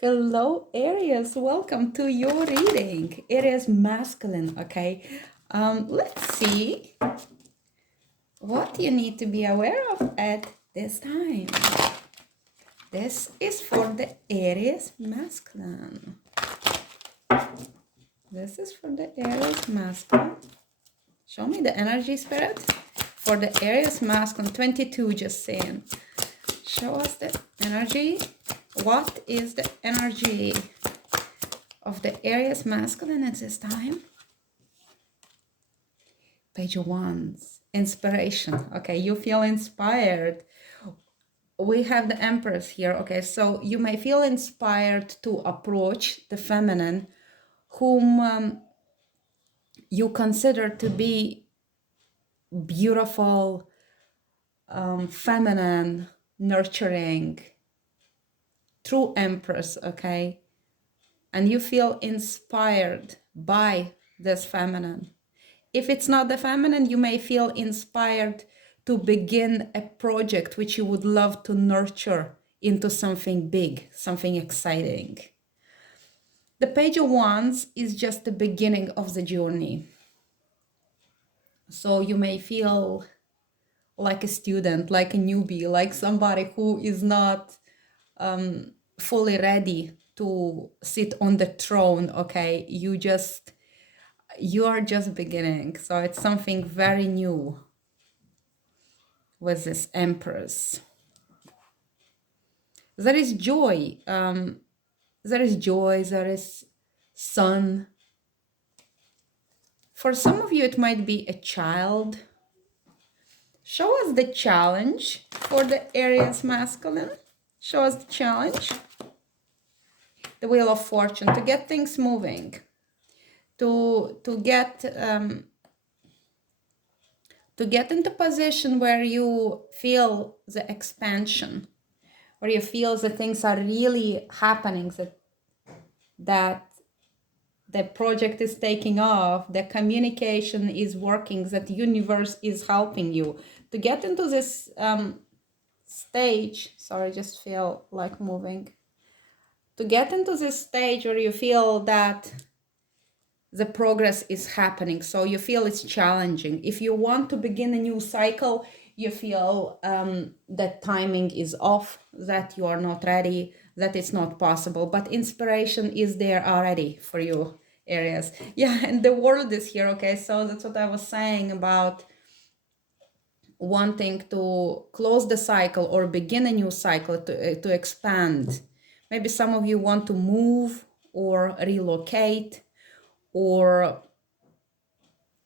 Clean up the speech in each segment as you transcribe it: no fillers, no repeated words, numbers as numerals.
Hello, Aries. Welcome to your reading. Aries masculine, okay? Let's see what you need to be aware of at this time. This is for the Aries masculine. This is for the Aries masculine. Show me the energy, spirit. For the Aries masculine, 22, just saying. Show us the energy. What is the energy of the Aries masculine at this time? Page of Wands, inspiration. Okay, you feel inspired. We have the Empress here. Okay, so you may feel inspired to approach the feminine whom you consider to be beautiful, feminine, nurturing, true Empress, okay? And you feel inspired by this feminine. If it's not the feminine, you may feel inspired to begin a project which you would love to nurture into something big, something exciting. The Page of Wands is just the beginning of the journey. So you may feel like a student, like a newbie, like somebody who is not fully ready to sit on the throne, okay? You are just beginning. So it's something very new with this Empress. There is joy. There is joy. There is sun. For some of you, it might be a child. Show us the challenge for the Aries masculine. Show us the challenge. The Wheel of Fortune, to get things moving, to get into position where you feel the expansion, where you feel that things are really happening, that the project is taking off, the communication is working, that the universe is helping you to get into this stage. Sorry, just feel like moving. To get into this stage where you feel that the progress is happening. So you feel it's challenging. If you want to begin a new cycle, you feel that timing is off, that you are not ready, that it's not possible. But inspiration is there already for you, Aries. Yeah, and the world is here, okay? So that's what I was saying about wanting to close the cycle or begin a new cycle, to expand. Maybe some of you want to move or relocate, or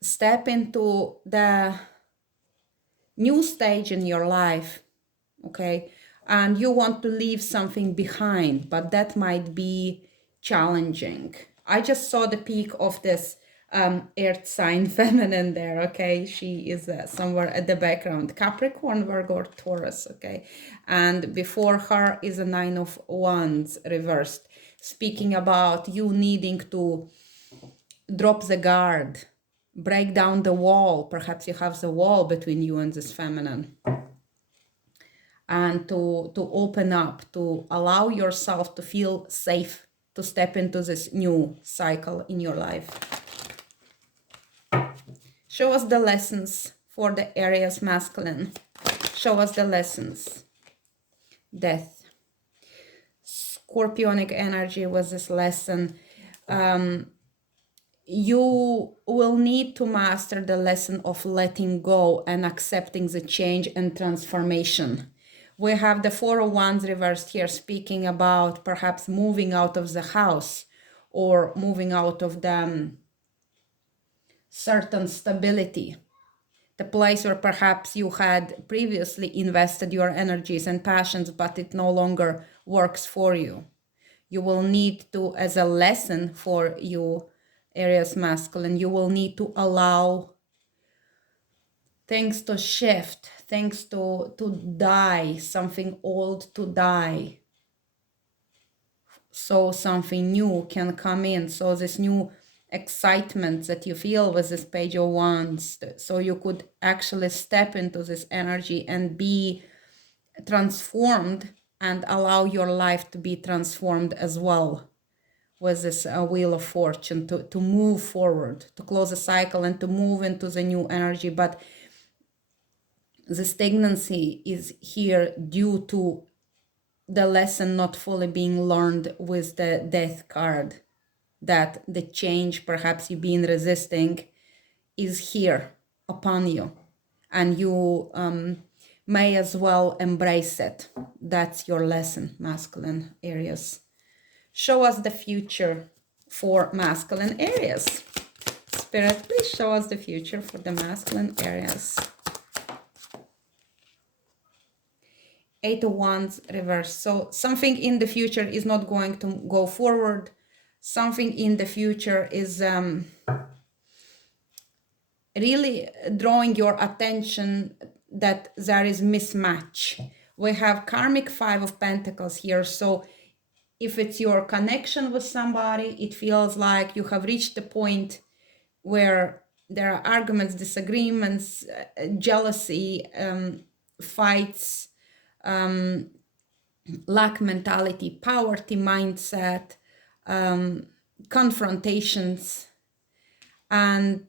step into the new stage in your life, okay? And you want to leave something behind, but that might be challenging. I just saw the peak of this earth sign feminine there, okay? She is somewhere at the background, Capricorn, Virgo, or Taurus, okay? And before her is a Nine of Wands reversed, speaking about you needing to drop the guard, break down the wall. Perhaps you have the wall between you and this feminine, and to open up, to allow yourself to feel safe, to step into this new cycle in your life. Show us the lessons for the Aries masculine. Show us the lessons. Death. Scorpionic energy was this lesson. You will need to master the lesson of letting go and accepting the change and transformation. We have the Four of Wands reversed here, speaking about perhaps moving out of the house or moving out of the certain stability, the place where perhaps you had previously invested your energies and passions, but it no longer works for you. You will need to, as a lesson for you, Aries masculine, you will need to allow things to shift, things to die, something old to die, so something new can come in. So this new excitement that you feel with this Page of Wands, so you could actually step into this energy and be transformed and allow your life to be transformed as well with this wheel of fortune, to move forward, to close a cycle and to move into the new energy. But the stagnancy is here due to the lesson not fully being learned with the death card, that the change perhaps you've been resisting is here upon you, and you may as well embrace it. That's your lesson, masculine Aries. Show us the future for masculine Aries. Spirit, please show us the future for the masculine Aries. Eight of Wands reverse. So something in the future is not going to go forward. Something in the future is really drawing your attention that there is mismatch. We have karmic Five of Pentacles here. So if it's your connection with somebody, it feels like you have reached the point where there are arguments, disagreements, jealousy, fights, lack mentality, poverty mindset, confrontations, and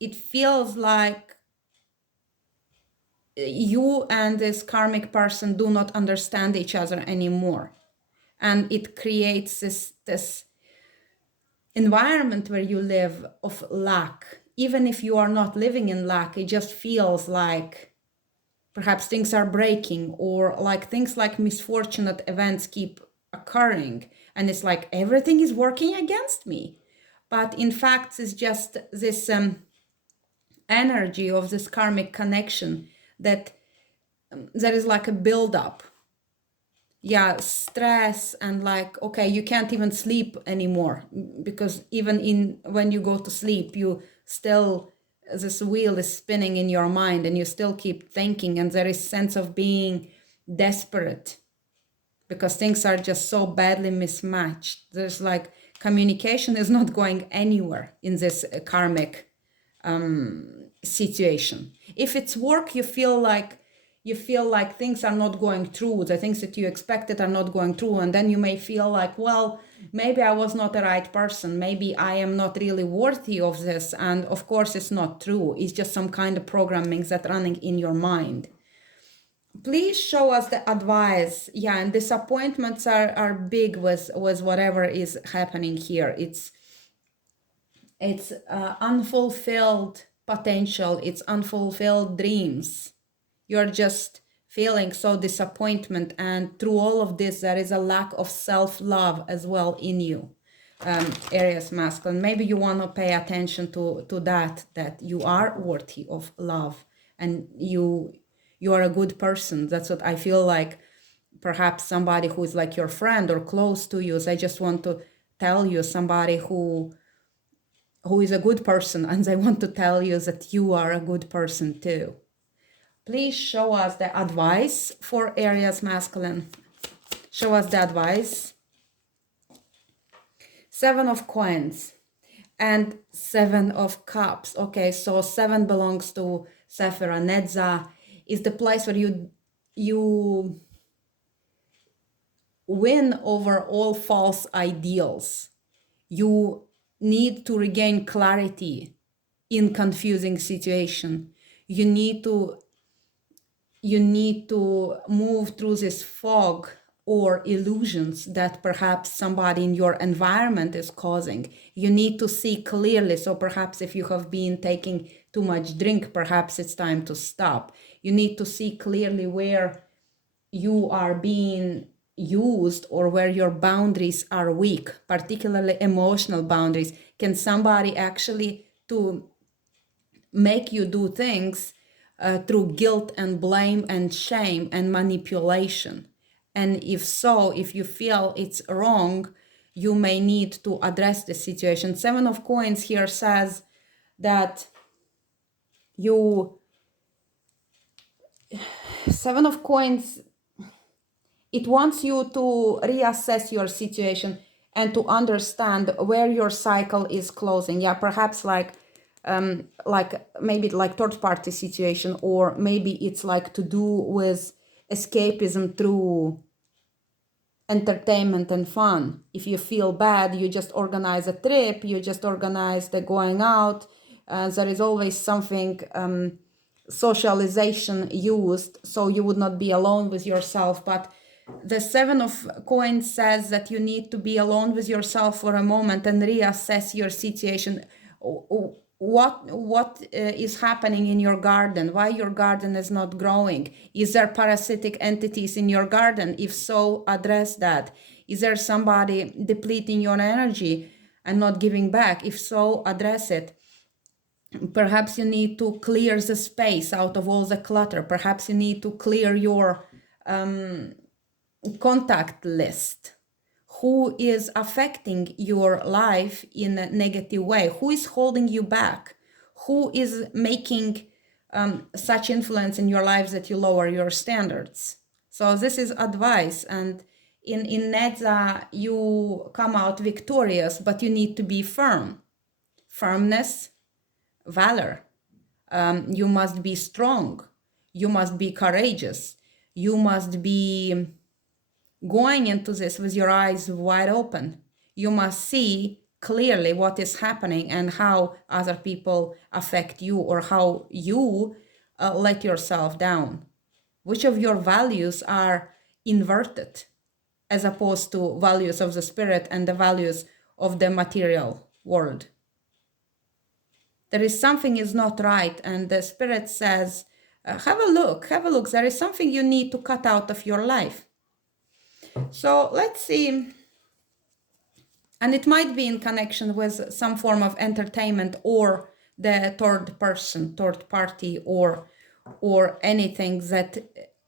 it feels like you and this karmic person do not understand each other anymore, and it creates this environment where you live of lack. Even if you are not living in lack, it just feels like perhaps things are breaking, or like things like misfortunate events keep occurring, and it's like everything is working against me. But in fact, it's just this energy of this karmic connection that there is like a build-up. Yeah, stress, and like, okay, you can't even sleep anymore, because even when you go to sleep, you still, this wheel is spinning in your mind, and you still keep thinking, and there is sense of being desperate because things are just so badly mismatched. There's like communication is not going anywhere in this karmic situation. If it's work, you feel like things are not going through, the things that you expected are not going through, and then you may feel like, well, maybe I was not the right person, maybe I am not really worthy of this. And of course it's not true, it's just some kind of programming that's running in your mind. Please show us the advice. Yeah, and disappointments are big with whatever is happening here. It's unfulfilled potential, it's unfulfilled dreams. You're just feeling so disappointment, and through all of this there is a lack of self-love as well in you, Aries masculine. Maybe you want to pay attention to that you are worthy of love, and you are a good person. That's what I feel like. Perhaps somebody who is like your friend or close to you. So I just want to tell you, somebody who is a good person, and I want to tell you that you are a good person too. Please show us the advice for Aries masculine. Show us the advice. Seven of Coins and Seven of Cups. Okay, so 7 belongs to Sephira Netza. Is the place where you win over all false ideals. You need to regain clarity in confusing situation. You need to move through this fog or illusions that perhaps somebody in your environment is causing. You need to see clearly. So perhaps if you have been taking too much drink, perhaps it's time to stop. You need to see clearly where you are being used or where your boundaries are weak, particularly emotional boundaries. Can somebody actually to make you do things through guilt and blame and shame and manipulation? And if so, if you feel it's wrong, you may need to address the situation. 7 of Coins here says that 7 of Coins, it wants you to reassess your situation and to understand where your cycle is closing. Yeah, perhaps like maybe like third party situation, or maybe it's like to do with escapism through entertainment and fun. If you feel bad, you just organize a trip, you just organize the going out. There is always something, socialization used, so you would not be alone with yourself. But the Seven of Coins says that you need to be alone with yourself for a moment and reassess your situation. What is happening in your garden? Why your garden is not growing? Is there parasitic entities in your garden? If so, address that. Is there somebody depleting your energy and not giving back? If so, address it. Perhaps you need to clear the space out of all the clutter. Perhaps you need to clear your contact list. Who is affecting your life in a negative way? Who is holding you back? Who is making such influence in your lives that you lower your standards? So this is advice, and in Nedza you come out victorious, but you need to be firm. Firmness, valor. You must be strong. You must be courageous. You must be going into this with your eyes wide open. You must see clearly what is happening and how other people affect you, or how you let yourself down. Which of your values are inverted as opposed to values of the spirit and the values of the material world? There is something is not right, and the spirit says, have a look. There is something you need to cut out of your life. So let's see. And it might be in connection with some form of entertainment, or the third person, third party, or anything that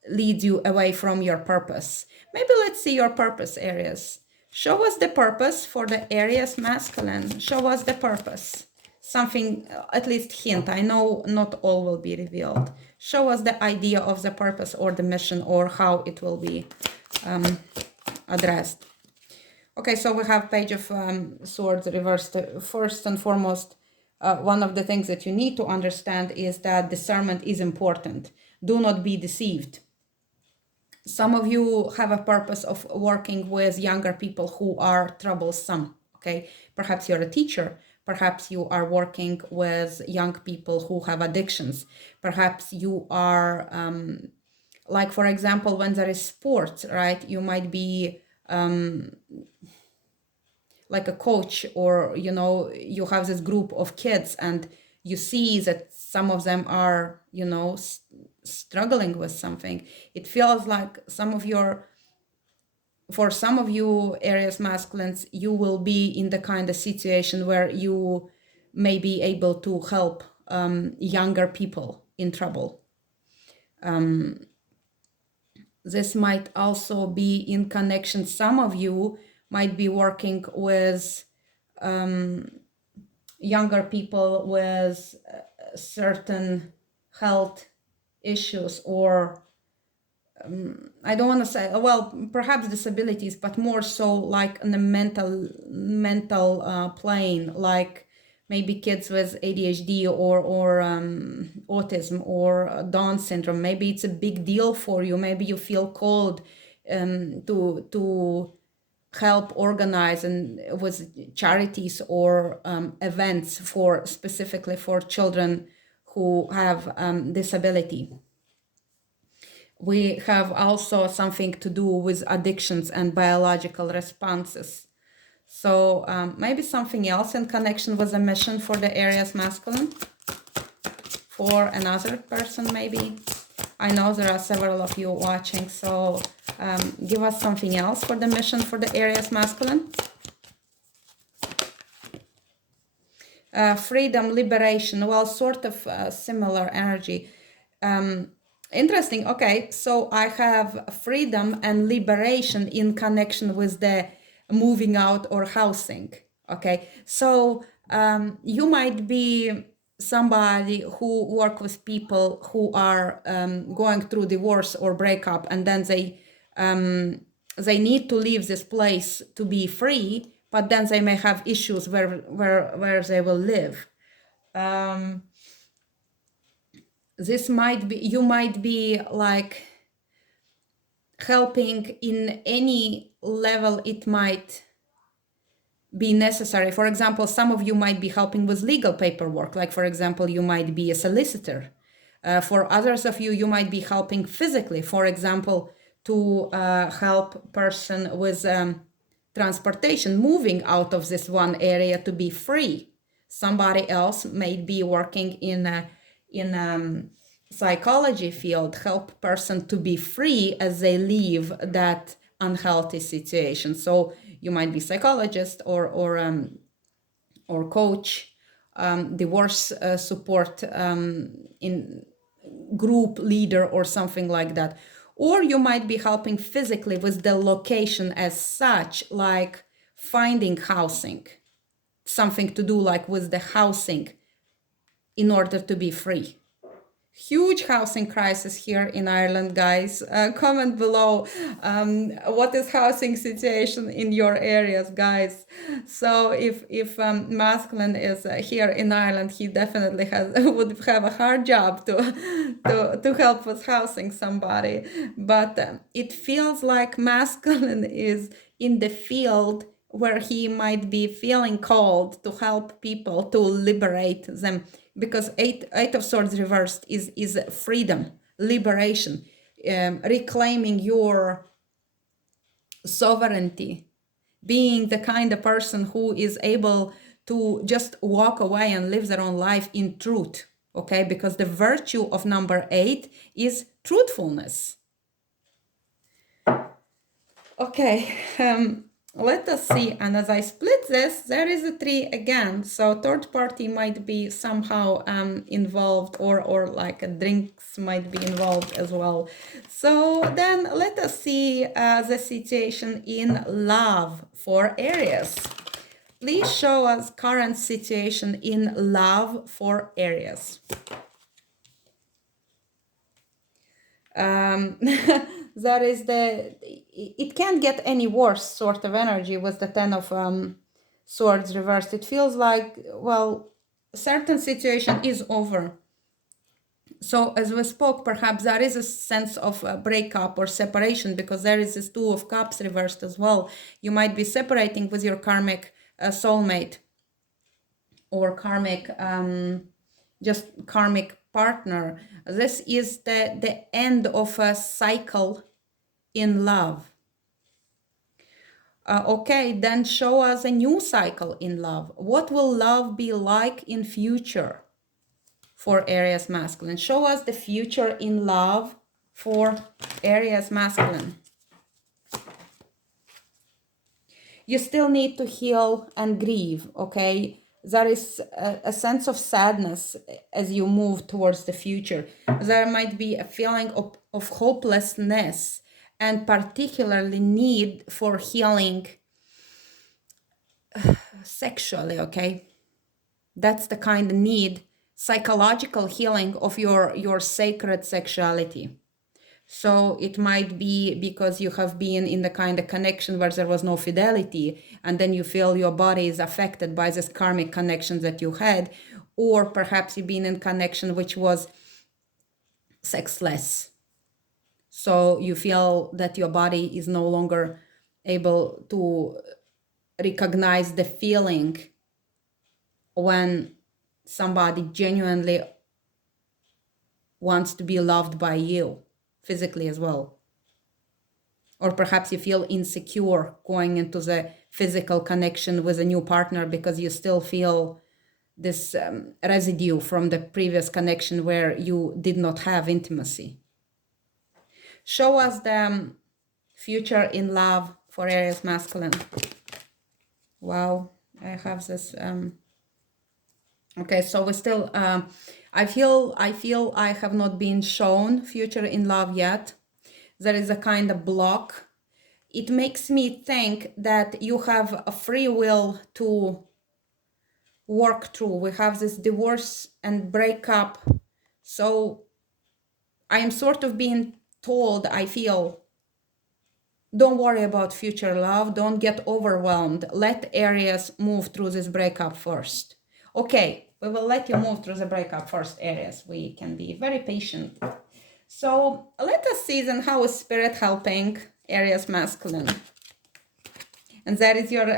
leads you away from your purpose. Maybe let's see your purpose areas. Show us the purpose for the Aries masculine. Show us the purpose. Something, at least hint. I know not all will be revealed. Show us the idea of the purpose or the mission, or how it will be addressed. Okay, so we have Page of Swords reversed. First and foremost, one of the things that you need to understand is that discernment is important. Do not be deceived. Some of you have a purpose of working with younger people who are troublesome, okay? Perhaps you're a teacher. Perhaps you are working with young people who have addictions. Perhaps you are, like, for example, when there is sports, right? You might be like a coach, or you have this group of kids and you see that some of them are struggling with something. It feels like for some of you Aries masculines, you will be in the kind of situation where you may be able to help younger people in trouble. This might also be in connection. Some of you might be working with younger people with certain health issues, or I don't want to say, well, perhaps disabilities, but more so like in the mental plane, like maybe kids with ADHD or autism or Down syndrome. Maybe it's a big deal for you. Maybe you feel called to help organize and with charities or events specifically for children who have disability. We have also something to do with addictions and biological responses. So maybe something else in connection with a mission for the Aries masculine, for another person maybe. I know there are several of you watching, so give us something else for the mission for the Aries masculine. Freedom, liberation, well, sort of similar energy. Interesting. Okay, so I have freedom and liberation in connection with the moving out or housing. Okay, so you might be somebody who work with people who are going through divorce or breakup, and then they need to leave this place to be free, but then they may have issues where they will live. This might be, you might be like helping in any level it might be necessary. For example, some of you might be helping with legal paperwork. Like, for example, you might be a solicitor. For others of you, you might be helping physically. For example, to help person with transportation, moving out of this one area to be free. Somebody else may be working in psychology field, help person to be free as they leave that unhealthy situation. So you might be psychologist or coach, divorce support in group leader or something like that. Or you might be helping physically with the location as such, like finding housing, something to do like with the housing in order to be free. Huge housing crisis here in Ireland, guys. Comment below what is housing situation in your areas, guys. So if masculine is here in Ireland, he definitely would have a hard job to help with housing somebody. But it feels like masculine is in the field where he might be feeling called to help people to liberate them, because eight of swords reversed is freedom, liberation, reclaiming your sovereignty, being the kind of person who is able to just walk away and live their own life in truth. Okay, because the virtue of number 8 is truthfulness. Okay, let us see. And as I split this, there is a 3 again. So third party might be somehow involved, or like drinks might be involved as well. So then let us see the situation in love for Aries. Please show us current situation in love for Aries. That is it can't get any worse sort of energy with the 10 of swords reversed. It feels like, well, certain situation is over. So as we spoke, perhaps there is a sense of breakup or separation, because there is this 2 of cups reversed as well. You might be separating with your karmic soulmate or karmic just karmic partner. This is the end of a cycle in love. Okay, then show us a new cycle in love. What will love be like in future for Aries masculine? Show us the future in love for Aries masculine. You still need to heal and grieve, okay? There is a sense of sadness as you move towards the future. There might be a feeling of hopelessness, and particularly need for healing sexually, okay? That's the kind of need, psychological healing of your sacred sexuality. So it might be because you have been in the kind of connection where there was no fidelity, and then you feel your body is affected by this karmic connection that you had, or perhaps you've been in connection which was sexless. So you feel that your body is no longer able to recognize the feeling when somebody genuinely wants to be loved by you, physically as well. Or perhaps you feel insecure going into the physical connection with a new partner because you still feel this residue from the previous connection where you did not have intimacy. Show us the future in love for Aries masculine. Wow, I have this. Okay, so we still. I feel I have not been shown future in love yet. There is a kind of block. It makes me think that you have a free will to work through. We have this divorce and breakup. So I am sort of being told, I feel, don't worry about future love. Don't get overwhelmed. Let Aries move through this breakup first. Okay, we will let you move through the breakup first, Aries. We can be very patient. So let us see then how is Spirit helping Aries masculine. And that is your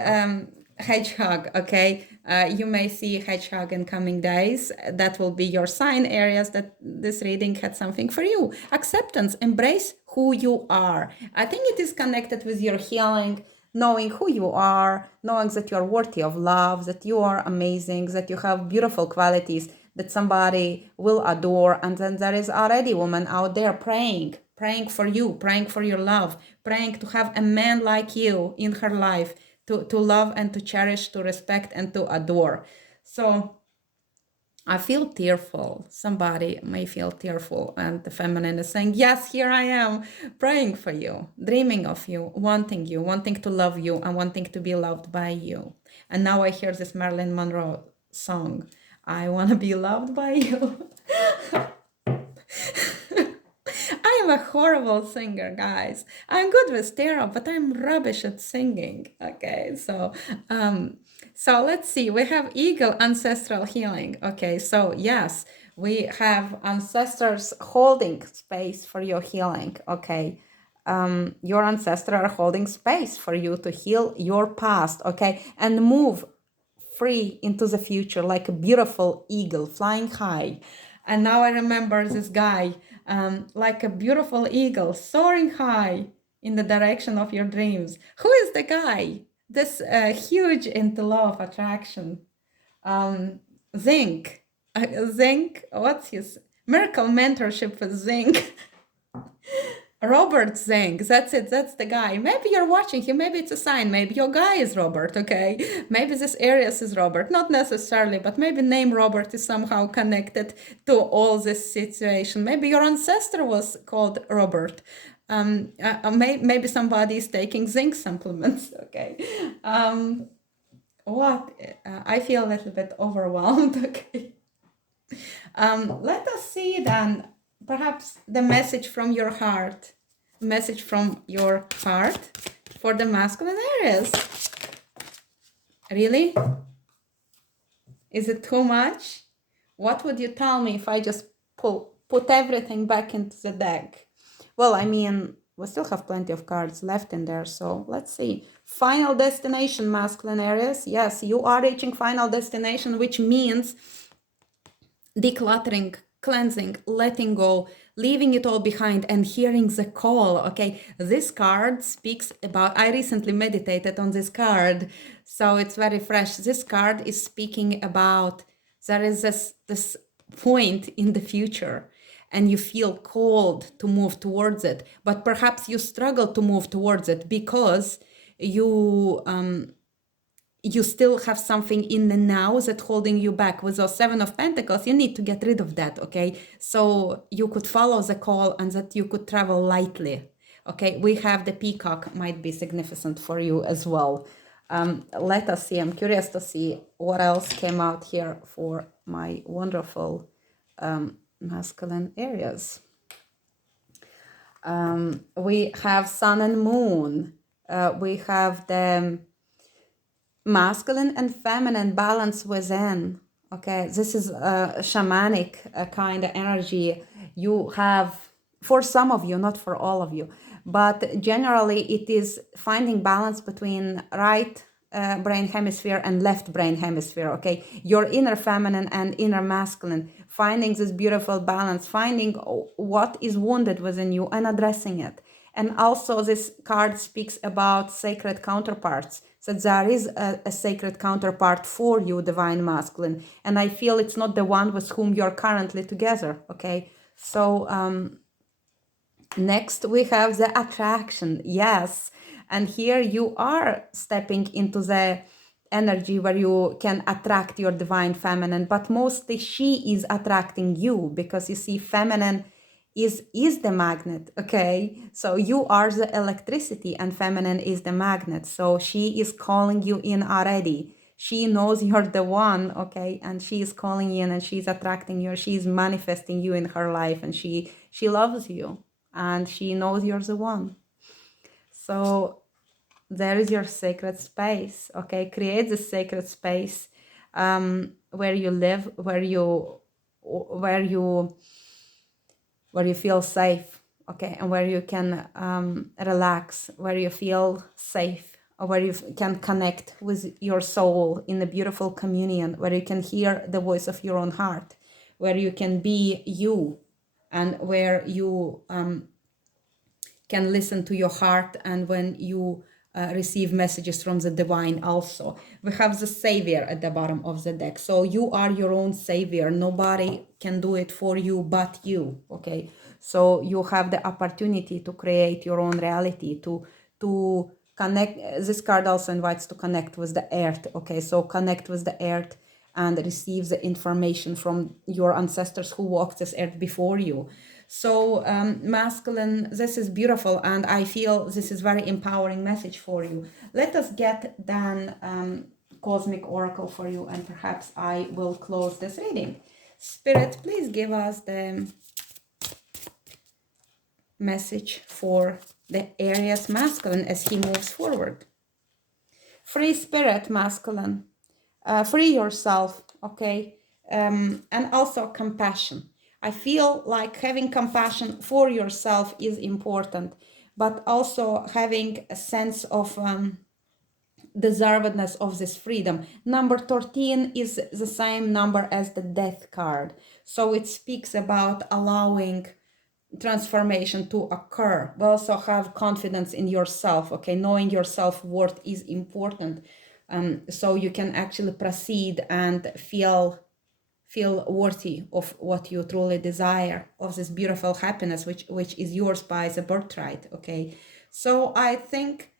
hedgehog, okay? You may see hedgehog in coming days. That will be your sign areas that this reading had something for you. Acceptance, embrace who you are. I think it is connected with your healing, knowing who you are, knowing that you are worthy of love, that you are amazing, that you have beautiful qualities, that somebody will adore. And then there is already a woman out there praying for you, praying for your love, praying to have a man like you in her life, to love and to cherish, to respect and to adore. So I feel tearful. Somebody may feel tearful, and the feminine is saying, yes, here I am, praying for you, dreaming of you, wanting to love you, and wanting to be loved by you. And now I hear this Marilyn Monroe song, I want to be loved by you. I am a horrible singer, guys. I'm good with tarot, but I'm rubbish at singing. Okay, so let's see. We have eagle ancestral healing. Okay, so yes, we have ancestors holding space for your healing. Okay, your ancestors are holding space for you to heal your past. Okay, and move free into the future like a beautiful eagle flying high. And now I remember this guy, like a beautiful eagle soaring high in the direction of your dreams. Who is the guy? This huge into law of attraction. Zinc. Zinc, what's his? Miracle mentorship with Zinc. Robert Zeng, that's it, that's the guy. Maybe you're watching him, maybe it's a sign, maybe your guy is Robert, okay? Maybe this Aries is Robert, not necessarily, but maybe name Robert is somehow connected to all this situation. Maybe your ancestor was called Robert. Maybe somebody is taking zinc supplements, okay? I feel a little bit overwhelmed, okay? Let us see then, perhaps the message from your heart. Message from your heart for the masculine Aries. Really? Is it too much? What would you tell me if I just put everything back into the deck? Well, I mean, we still have plenty of cards left in there, so let's see. Final destination, masculine Aries. Yes, you are reaching final destination, which means decluttering, cleansing, letting go, leaving it all behind and hearing the call. Okay, this card speaks about, I recently meditated on this card, so it's very fresh. This card is speaking about there is this point in the future and you feel called to move towards it, but perhaps you struggle to move towards it because you still have something in the now that's holding you back. With those Seven of Pentacles, you need to get rid of that, okay? So you could follow the call and that you could travel lightly, okay? We have the peacock, might be significant for you as well. Let us see. I'm curious to see what else came out here for my wonderful masculine Aries. We have sun and moon. We have the masculine and feminine balance within. Okay, this is a shamanic kind of energy you have for some of you, not for all of you, but generally it is finding balance between right brain hemisphere and left brain hemisphere. Okay, your inner feminine and inner masculine, finding this beautiful balance, finding what is wounded within you and addressing it. And also this card speaks about sacred counterparts, so there is a sacred counterpart for you, divine masculine, and I feel it's not the one with whom you're currently together. Okay, so next we have the attraction. Yes, and here you are stepping into the energy where you can attract your divine feminine, but mostly she is attracting you, because you see, feminine is the magnet. Okay, so you are the electricity and feminine is the magnet, so she is calling you in already. She knows you're the one, okay, and she is calling you in and she's attracting you, she's manifesting you in her life, and she loves you and she knows you're the one. So there is your sacred space. Okay, create the sacred space where you live, where you feel safe, okay, and where you can relax, where you feel safe, where you can connect with your soul in a beautiful communion, where you can hear the voice of your own heart, where you can be you, and where you can listen to your heart, and when you receive messages from the divine also. We have the savior at the bottom of the deck. So you are your own savior. Nobody can do it for you but you, okay? So you have the opportunity to create your own reality, to connect. This card also invites to connect with the earth, okay? So connect with the earth and receive the information from your ancestors who walked this earth before you. So masculine, this is beautiful, and I feel this is very empowering message for you. Let us get then cosmic oracle for you, and perhaps I will close this reading. Spirit, please give us the message for the Aries masculine as he moves forward. Free spirit, masculine. Free yourself, okay? And also compassion. I feel like having compassion for yourself is important, but also having a sense of deservedness of this freedom. Number 13 is the same number as the death card. So it speaks about allowing transformation to occur. We also have confidence in yourself, okay? Knowing your self-worth is important. So you can actually proceed and feel worthy of what you truly desire, of this beautiful happiness which is yours by the birthright, okay? So I think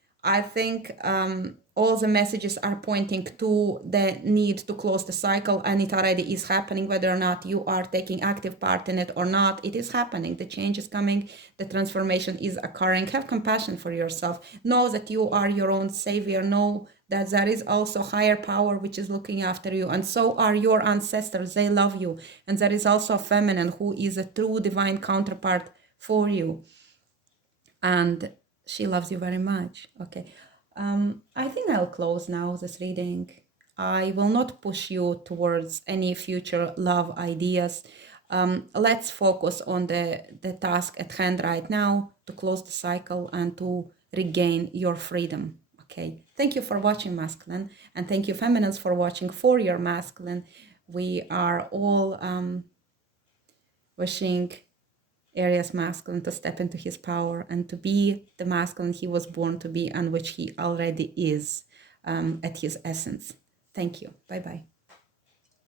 all the messages are pointing to the need to close the cycle, and it already is happening. Whether or not you are taking active part in it or not, it is happening. The change is coming, the transformation is occurring. Have compassion for yourself. Know that you are your own savior. Know that there is also higher power which is looking after you, and so are your ancestors. They love you, and there is also a feminine who is a true divine counterpart for you, and she loves you very much, okay? I think I'll close now this reading. I will not push you towards any future love ideas. Let's focus on the task at hand right now, to close the cycle and to regain your freedom. Okay, thank you for watching, masculine, and thank you, feminines, for watching for your masculine. We are all wishing Aries masculine to step into his power and to be the masculine he was born to be, and which he already is at his essence. Thank you. Bye-bye.